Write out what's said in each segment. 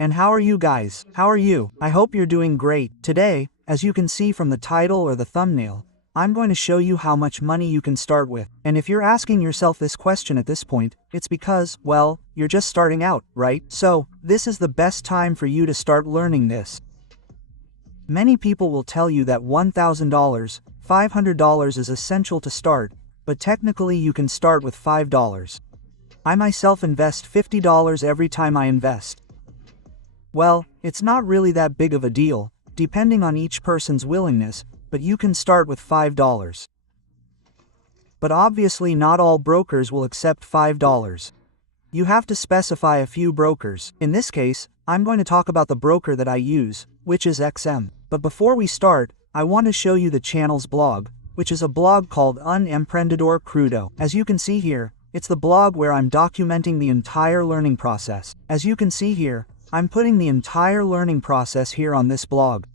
And how are you guys? How are you? I hope you're doing great. Today, as you can see from the title or the thumbnail, I'm going to show you how much money you can start with. And if you're asking yourself this question at this point, it's because, well, you're just starting out, right? So, this is the best time for you to start learning this. Many people will tell you that $1,000, $500 is essential to start, but technically you can start with $5. I myself invest $50 every time I invest. Well, it's not really that big of a deal, depending on each person's willingness, but you can start with $5. But obviously not all brokers will accept $5. You have to specify a few brokers. In this case, I'm going to talk about the broker that I use, which is XM. But before we start, I want to show you the channel's blog, which is a blog called Emprendedor Crudo. As you can see here, it's the blog where I'm documenting the entire learning process. As you can see here, I'm putting the entire learning process here on this blog.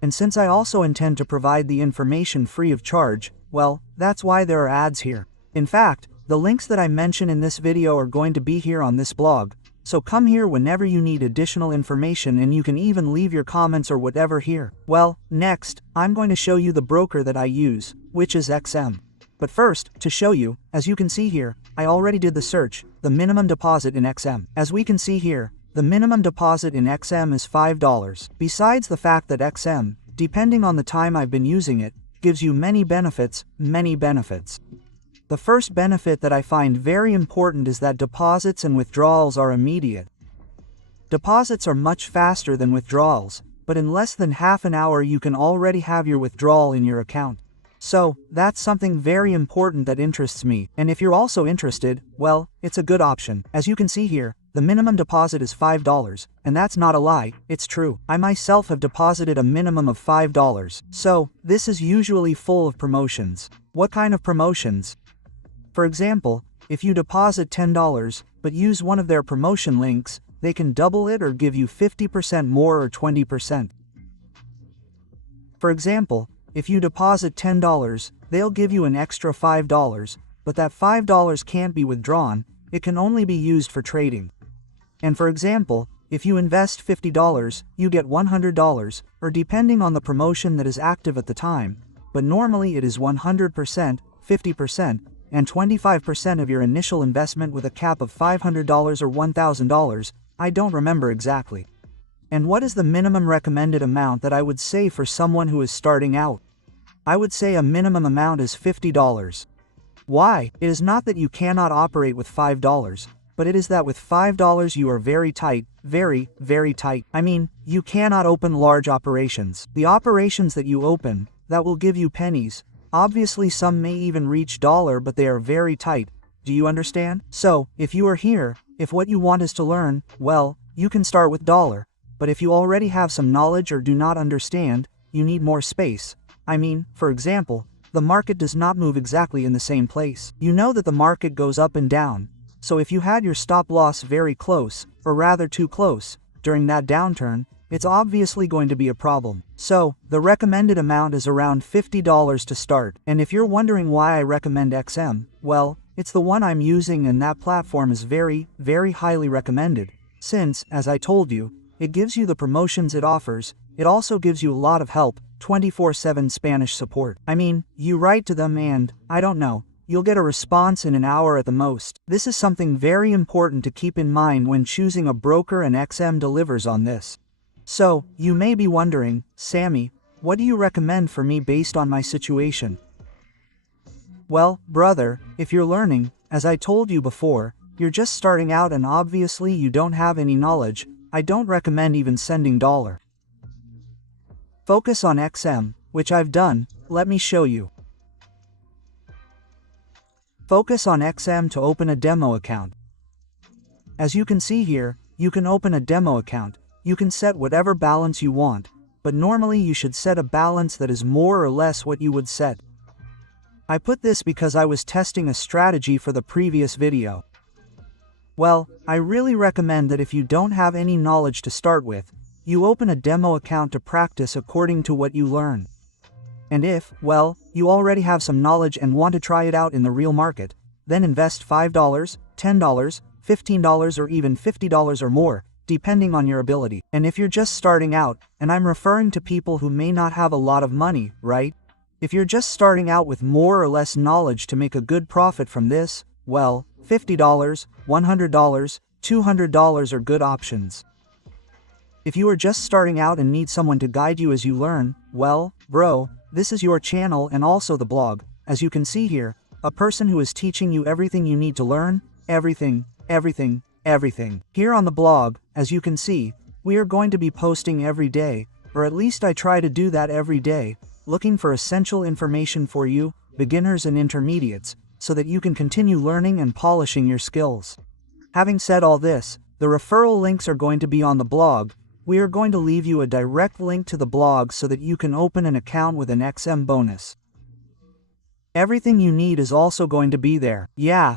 And since I also intend to provide the information free of charge, well, that's why there are ads here. In fact, the links that I mention in this video are going to be here on this blog, so come here whenever you need additional information, and you can even leave your comments or whatever here. Well, next, I'm going to show you the broker that I use, which is XM. But first, to show you, as you can see here, I already did the search, the minimum deposit in XM. As we can see here, the minimum deposit in XM is $5. Besides the fact that XM, depending on the time I've been using it, gives you many benefits. The first benefit that I find very important is that deposits and withdrawals are immediate. Deposits are much faster than withdrawals, but in less than half an hour you can already have your withdrawal in your account. So, that's something very important that interests me, and if you're also interested, well, it's a good option. As you can see here, the minimum deposit is $5, and that's not a lie, it's true. I myself have deposited a minimum of $5. So, this is usually full of promotions. What kind of promotions? For example, if you deposit $10, but use one of their promotion links, they can double it or give you 50% more or 20%. For example, if you deposit $10, they'll give you an extra $5, but that $5 can't be withdrawn, it can only be used for trading. And for example, if you invest $50, you get $100, or depending on the promotion that is active at the time, but normally it is 100%, 50%, and 25% of your initial investment with a cap of $500 or $1,000, I don't remember exactly. And what is the minimum recommended amount that I would say for someone who is starting out? I would say a minimum amount is $50. Why? It is not that you cannot operate with $5, but it is that with $5 you are very tight, very, very tight. I mean, you cannot open large operations. The operations that you open, that will give you pennies. Obviously some may even reach dollar, but they are very tight. Do you understand? So, if you are here, if what you want is to learn, well, you can start with dollar. But if you already have some knowledge or do not understand, you need more space. I mean, for example, the market does not move exactly in the same place. You know that the market goes up and down. So if you had your stop loss very close, or rather too close, during that downturn, it's obviously going to be a problem. So, the recommended amount is around $50 to start. And if you're wondering why I recommend XM, well, it's the one I'm using, and that platform is very, very highly recommended. Since, as I told you, it gives you the promotions it offers, it also gives you a lot of help, 24/7 Spanish support. I mean, you write to them and, I don't know, you'll get a response in an hour at the most. This is something very important to keep in mind when choosing a broker, and XM delivers on this. So, you may be wondering, Sammy, what do you recommend for me based on my situation? Well, brother, if you're learning, as I told you before, you're just starting out and obviously you don't have any knowledge, I don't recommend even sending dollar. Focus on XM, which I've done, let me show you. Focus on XM to open a demo account. As you can see here, you can open a demo account. You can set whatever balance you want, but normally you should set a balance that is more or less what you would set. I put this because I was testing a strategy for the previous video. Well, I really recommend that if you don't have any knowledge to start with, you open a demo account to practice according to what you learn. And if, well, you already have some knowledge and want to try it out in the real market, then invest $5, $10, $15 or even $50 or more, depending on your ability. And if you're just starting out, and I'm referring to people who may not have a lot of money, right? If you're just starting out with more or less knowledge to make a good profit from this, well, $50, $100, $200 are good options. If you are just starting out and need someone to guide you as you learn, well, bro, this is your channel and also the blog. As you can see here, a person who is teaching you everything you need to learn, everything. Here on the blog, as you can see, we are going to be posting every day, or at least I try to do that every day, looking for essential information for you, beginners and intermediates, so that you can continue learning and polishing your skills. Having said all this, the referral links are going to be on the blog. We are going to leave you a direct link to the blog so that you can open an account with an XM bonus. Everything you need is also going to be there. Yeah,